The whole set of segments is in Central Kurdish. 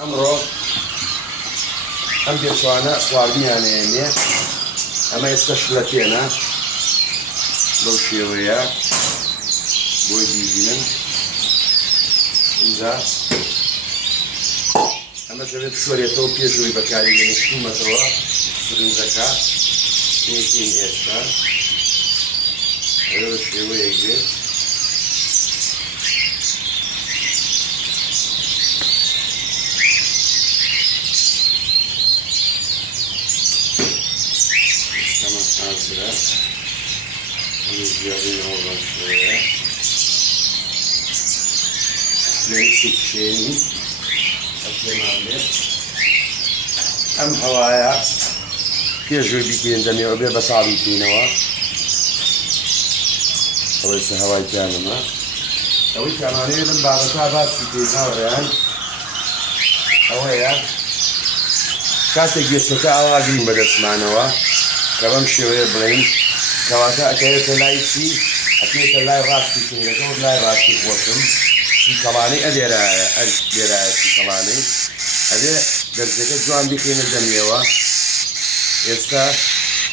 ئەمڕۆ ئەم بێچوانە خواردنیانەیە ئەمە ئێستا شلەتێنە بەو شێوەیە بۆی بیبینن اینجا ئەمە دەبێت بشۆرێتەوە پێشەوەی بەکارهێنێ شومەتەوە سرنجەکە نێتین ئێستا ئەوە شێوەیەک بێت hazıra rüzgarın olan şuraya eksik şeyini atlamayı hem havaya piyajur bitiğinden ya bir basar bitiğine var oysa havayı canına tabii kanalı yedim bazı kadar bitiğine var yani havaya kate geçse ağacın bedesmanı var كمان شوية برين كواتا أكيد لاي شيء أكيد لاي راسي كذا كم لاي راسي قوتهم في كماني أديرا في كماني أدير درجة جوان بيكين الدنيا يستا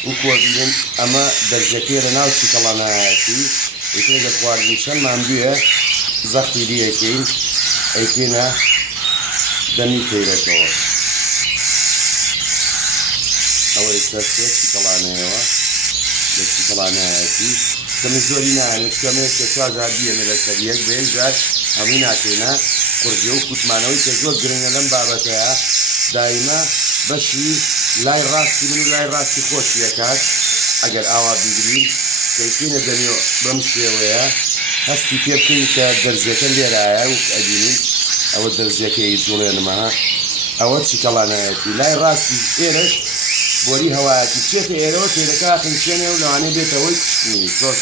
وكوابين أما درجة كيرا ناو في كماناتي يمكن إذا قوارد نشان ما عنديه زختي ديه كين أيكينا دني كيرا كوا أول استفسر في كلامه في كلاماتي سمزورينا نشكمل سكوا زادية من السريع بيجار همينا كنا كرجو كتمانوي كجوا جرينا لم بابتها دائما بشي لاي راسي منو لاي راسي خوش يكاد أجر أوا بيجرين كيكين الدنيا بمشي ويا هستي كيفين كدرجة اللي رايا وأديني أو الدرجة كيجولين معها أو شكلاناتي لاي راسي إيرش بوري هواكي شيء إيروتي لكن شنو لو أنا بيتوي صوص